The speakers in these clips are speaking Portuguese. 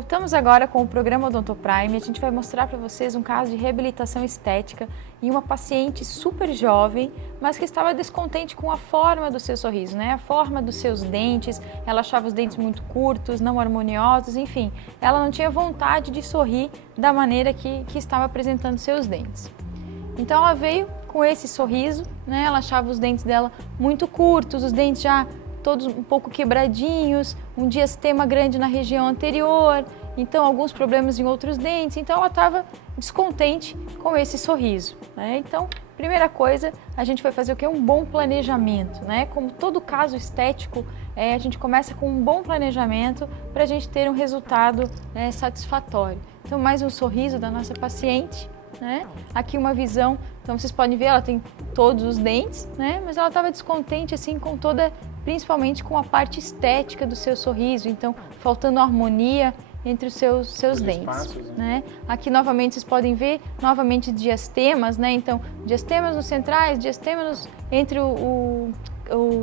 Voltamos agora com o programa Odonto Prime. A gente vai mostrar para vocês um caso de reabilitação estética em uma paciente super jovem, mas que estava descontente com a forma do seu sorriso, né? A forma dos seus dentes, ela achava os dentes muito curtos, não harmoniosos, enfim. Ela não tinha vontade de sorrir da maneira que estava apresentando seus dentes. Então ela veio com esse sorriso, né? Ela achava os dentes dela muito curtos, os dentes já todos um pouco quebradinhos, um diastema grande na região anterior, então alguns problemas em outros dentes, então ela estava descontente com esse sorriso, né? Então, primeira coisa, a gente vai fazer o que? Um bom planejamento, né? Como todo caso estético, a gente começa com um bom planejamento para a gente ter um resultado satisfatório. Então, mais um sorriso da nossa paciente, né? Aqui uma visão, então vocês podem ver, ela tem todos os dentes, né? Mas ela estava descontente assim com toda, principalmente com a parte estética do seu sorriso, então faltando harmonia entre os seus dentes, espaços, né? Aqui novamente vocês podem ver novamente diastemas, né? Então diastemas nos centrais, diastemas entre o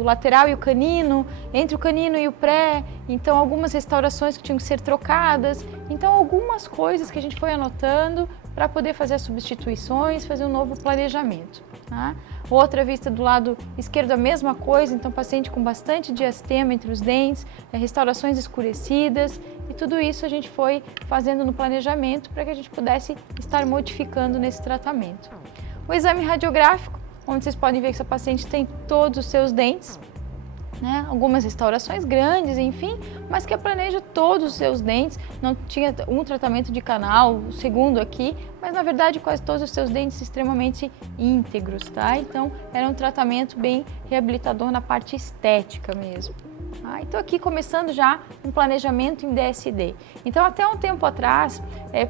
lateral e o canino, entre o canino e o pré, então algumas restaurações que tinham que ser trocadas, então algumas coisas que a gente foi anotando para poder fazer as substituições, fazer um novo planejamento, tá? Outra vista do lado esquerdo, a mesma coisa, então paciente com bastante diastema entre os dentes, restaurações escurecidas, e tudo isso a gente foi fazendo no planejamento para que a gente pudesse estar modificando nesse tratamento. O exame radiográfico, onde vocês podem ver que essa paciente tem todos os seus dentes, né? Algumas restaurações grandes, enfim, mas que planeja todos os seus dentes, não tinha um tratamento de canal, o segundo aqui, mas na verdade quase todos os seus dentes extremamente íntegros, tá? Então era um tratamento bem reabilitador na parte estética mesmo. Então aqui começando já um planejamento em DSD. Então até um tempo atrás,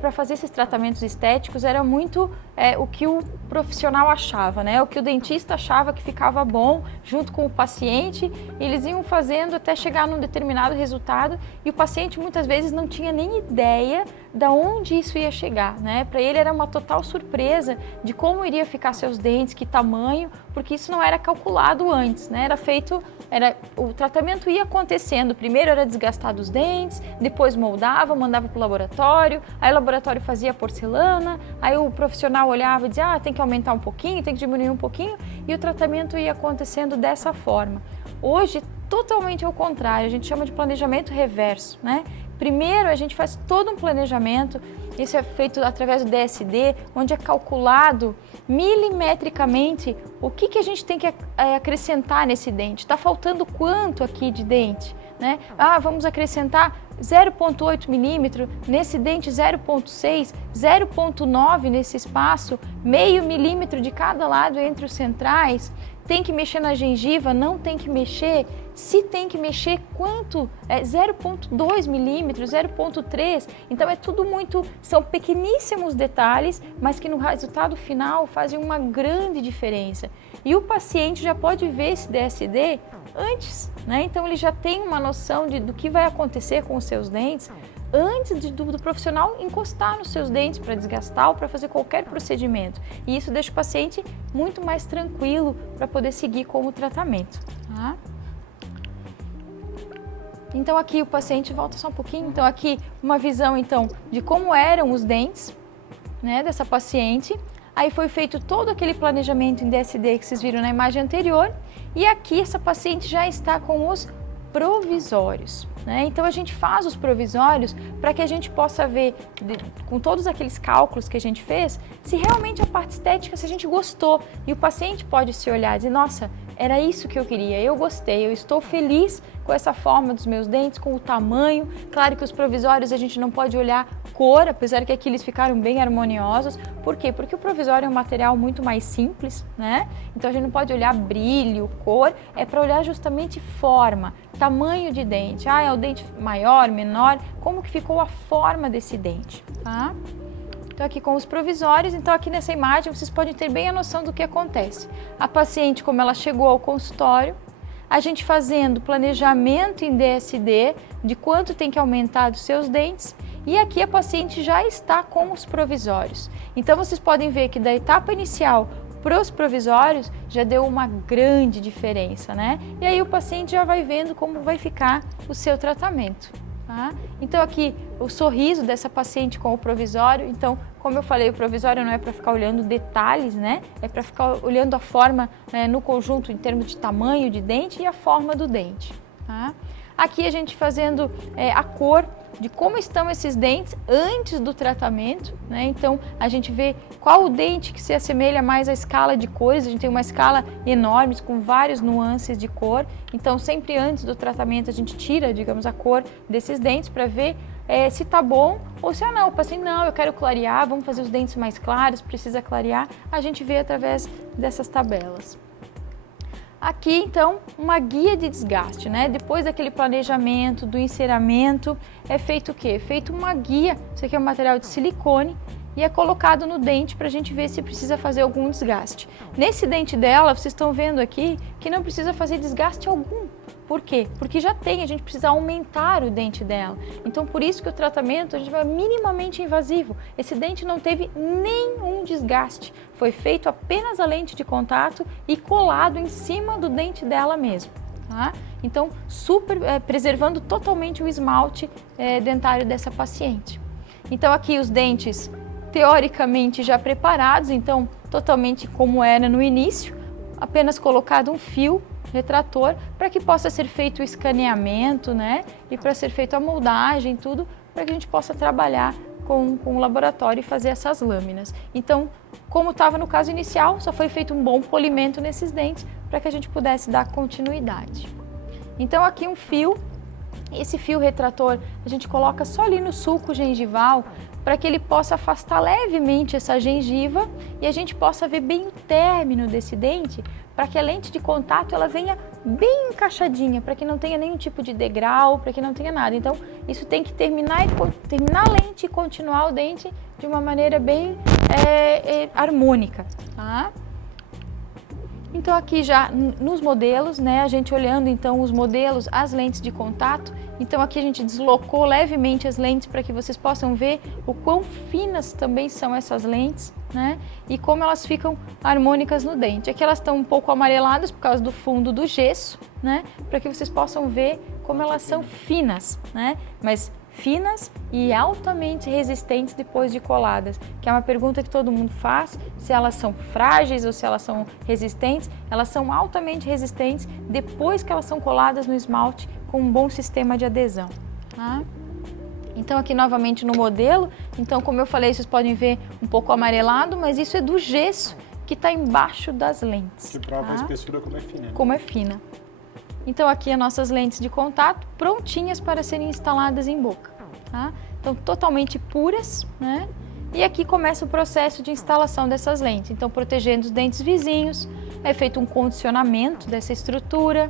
para fazer esses tratamentos estéticos era muito o que o profissional achava, né? O que o dentista achava que ficava bom junto com o paciente, eles iam fazendo até chegar num determinado resultado e o paciente muitas vezes não tinha nem ideia de onde isso ia chegar, né? Para ele era uma total surpresa de como iria ficar seus dentes, que tamanho, porque isso não era calculado antes, né? O tratamento ia acontecendo, primeiro era desgastado os dentes, depois moldava, mandava para o laboratório, aí o laboratório fazia porcelana, aí o profissional olhava e dizia, tem que aumentar um pouquinho, tem que diminuir um pouquinho, e o tratamento ia acontecendo dessa forma. Hoje, totalmente ao contrário, a gente chama de planejamento reverso, né? Primeiro, a gente faz todo um planejamento, isso é feito através do DSD, onde é calculado milimetricamente o que a gente tem que acrescentar nesse dente. Está faltando quanto aqui de dente, né? Vamos acrescentar 0,8 milímetro, nesse dente 0,6, 0,9 nesse espaço, meio milímetro de cada lado entre os centrais. Tem que mexer na gengiva, não tem que mexer? Se tem que mexer, quanto? 0,2 milímetros, 0,3. Então é tudo são pequeníssimos detalhes, mas que no resultado final fazem uma grande diferença. E o paciente já pode ver esse DSD antes, né? Então ele já tem uma noção do que vai acontecer com os seus dentes antes do profissional encostar nos seus dentes para desgastar ou para fazer qualquer procedimento. E isso deixa o paciente muito mais tranquilo para poder seguir com o tratamento, tá? Então aqui o paciente, volta só um pouquinho, então aqui uma visão então de como eram os dentes, né, dessa paciente. Aí foi feito todo aquele planejamento em DSD que vocês viram na imagem anterior e aqui essa paciente já está com os provisórios, né? Então a gente faz os provisórios para que a gente possa ver, com todos aqueles cálculos que a gente fez, se realmente a parte estética, se a gente gostou. E o paciente pode se olhar e dizer, nossa, era isso que eu queria, eu gostei, eu estou feliz com essa forma dos meus dentes, com o tamanho. Claro que os provisórios a gente não pode olhar cor, apesar que aqui eles ficaram bem harmoniosos. Por quê? Porque o provisório é um material muito mais simples, né? Então a gente não pode olhar brilho, cor, é para olhar justamente forma, tamanho de dente. É o dente maior, menor, como que ficou a forma desse dente, tá? Então aqui com os provisórios, então aqui nessa imagem vocês podem ter bem a noção do que acontece. A paciente, como ela chegou ao consultório, a gente fazendo planejamento em DSD de quanto tem que aumentar dos seus dentes e aqui a paciente já está com os provisórios. Então vocês podem ver que da etapa inicial para os provisórios já deu uma grande diferença, né? E aí o paciente já vai vendo como vai ficar o seu tratamento. Tá? Então aqui o sorriso dessa paciente com o provisório. Então, como eu falei, o provisório não é para ficar olhando detalhes, né? É para ficar olhando a forma no conjunto em termos de tamanho de dente e a forma do dente. Tá? Aqui a gente fazendo a cor de como estão esses dentes antes do tratamento, né? Então a gente vê qual o dente que se assemelha mais à escala de cores. A gente tem uma escala enorme com várias nuances de cor. Então sempre antes do tratamento a gente tira, digamos, a cor desses dentes para ver se tá bom ou se não. O paciente, não, eu quero clarear, vamos fazer os dentes mais claros, precisa clarear. A gente vê através dessas tabelas. Aqui, então, uma guia de desgaste, né? Depois daquele planejamento, do enceramento, é feito o quê? É feito uma guia, isso aqui é um material de silicone, e é colocado no dente para a gente ver se precisa fazer algum desgaste. Nesse dente dela, vocês estão vendo aqui que não precisa fazer desgaste algum. Por quê? Porque já tem, a gente precisa aumentar o dente dela. Então, por isso que o tratamento a gente vai minimamente invasivo. Esse dente não teve nenhum desgaste. Foi feito apenas a lente de contato e colado em cima do dente dela mesmo. Tá? Então, preservando totalmente o esmalte dentário dessa paciente. Então, aqui os dentes teoricamente já preparados, então totalmente como era no início, apenas colocado um fio retrator para que possa ser feito o escaneamento, né? E para ser feito a moldagem, tudo, para que a gente possa trabalhar com o laboratório e fazer essas lâminas. Então, como estava no caso inicial, só foi feito um bom polimento nesses dentes para que a gente pudesse dar continuidade. Então, aqui um fio. Esse fio retrator a gente coloca só ali no sulco gengival para que ele possa afastar levemente essa gengiva e a gente possa ver bem o término desse dente, para que a lente de contato ela venha bem encaixadinha, para que não tenha nenhum tipo de degrau, para que não tenha nada. Então isso tem que terminar a lente e continuar o dente de uma maneira bem harmônica. Tá? Então aqui já nos modelos, né, a gente olhando então os modelos, as lentes de contato, então aqui a gente deslocou levemente as lentes para que vocês possam ver o quão finas também são essas lentes, né, e como elas ficam harmônicas no dente. Aqui elas estão um pouco amareladas por causa do fundo do gesso, né, para que vocês possam ver como elas são finas, né, mas finas e altamente resistentes depois de coladas, que é uma pergunta que todo mundo faz, se elas são frágeis ou se elas são resistentes. Elas são altamente resistentes depois que elas são coladas no esmalte com um bom sistema de adesão. Tá? Então aqui novamente no modelo, então como eu falei, vocês podem ver um pouco amarelado, mas isso é do gesso que está embaixo das lentes. Que prova a espessura como é fina. Como é fina. Então aqui as nossas lentes de contato prontinhas para serem instaladas em boca. Tá? Então totalmente puras, né? E aqui começa o processo de instalação dessas lentes. Então protegendo os dentes vizinhos, é feito um condicionamento dessa estrutura.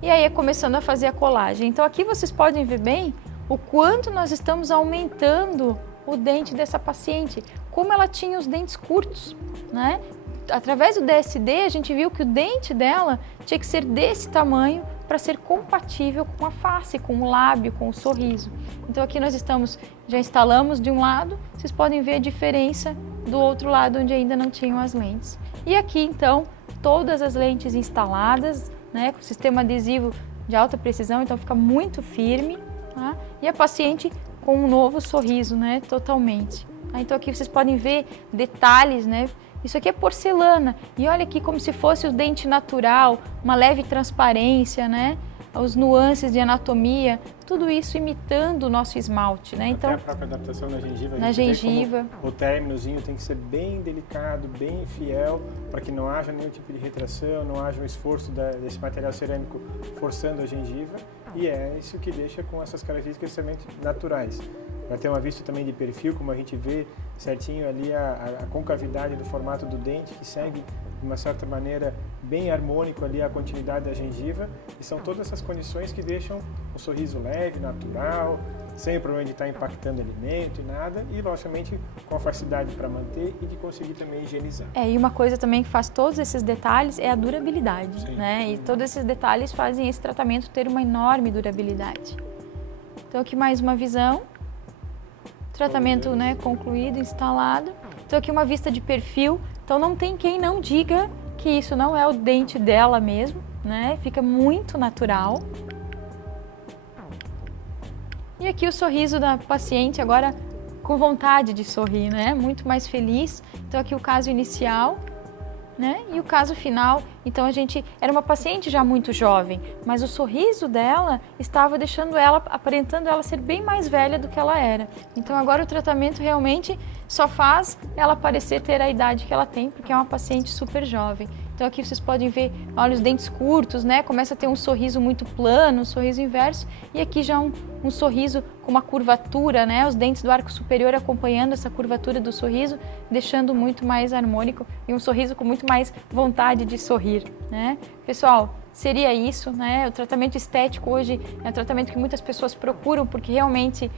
E aí é começando a fazer a colagem. Então aqui vocês podem ver bem o quanto nós estamos aumentando o dente dessa paciente, como ela tinha os dentes curtos, né? Através do DSD, a gente viu que o dente dela tinha que ser desse tamanho para ser compatível com a face, com o lábio, com o sorriso. Então aqui nós já instalamos de um lado, vocês podem ver a diferença do outro lado onde ainda não tinham as lentes. E aqui então, todas as lentes instaladas, né, com sistema adesivo de alta precisão, então fica muito firme, tá? E a paciente com um novo sorriso, né, totalmente. Então aqui vocês podem ver detalhes, né? Isso aqui é porcelana e olha aqui como se fosse o dente natural, uma leve transparência, né? Os nuances de anatomia, tudo isso imitando o nosso esmalte, né? Então, até a própria adaptação na gengiva. Na gengiva. O términozinho tem que ser bem delicado, bem fiel, para que não haja nenhum tipo de retração, não haja um esforço desse material cerâmico forçando a gengiva. E é isso que deixa com essas características extremamente naturais. Vai ter uma vista também de perfil, como a gente vê certinho ali a concavidade do formato do dente, que segue de uma certa maneira bem harmônico ali a continuidade da gengiva. E são todas essas condições que deixam o sorriso leve, natural, sem o problema de estar impactando alimento e nada, e logicamente com a facilidade para manter e de conseguir também higienizar. E uma coisa também que faz todos esses detalhes é a durabilidade, Sim. né? E todos esses detalhes fazem esse tratamento ter uma enorme durabilidade. Então aqui mais uma visão. Tratamento, né, concluído, instalado. Então aqui uma vista de perfil, então não tem quem não diga que isso não é o dente dela mesmo, né? Fica muito natural. E aqui o sorriso da paciente agora com vontade de sorrir, né? Muito mais feliz. Então aqui o caso inicial, né? E o caso final, então a gente era uma paciente já muito jovem, mas o sorriso dela estava deixando ela, aparentando ela ser bem mais velha do que ela era. Então agora o tratamento realmente só faz ela parecer ter a idade que ela tem, porque é uma paciente super jovem. Então aqui vocês podem ver, olha, os dentes curtos, né? Começa a ter um sorriso muito plano, um sorriso inverso, e aqui já um sorriso com uma curvatura, né? Os dentes do arco superior acompanhando essa curvatura do sorriso, deixando muito mais harmônico e um sorriso com muito mais vontade de sorrir, né? Pessoal, seria isso, né? O tratamento estético hoje é um tratamento que muitas pessoas procuram porque realmente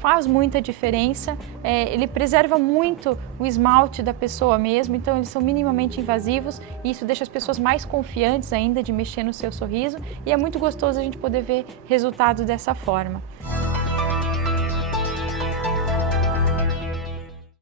faz muita diferença. Ele preserva muito o esmalte da pessoa mesmo, então eles são minimamente invasivos e isso deixa as pessoas mais confiantes ainda de mexer no seu sorriso e é muito gostoso a gente poder ver resultados dessa forma.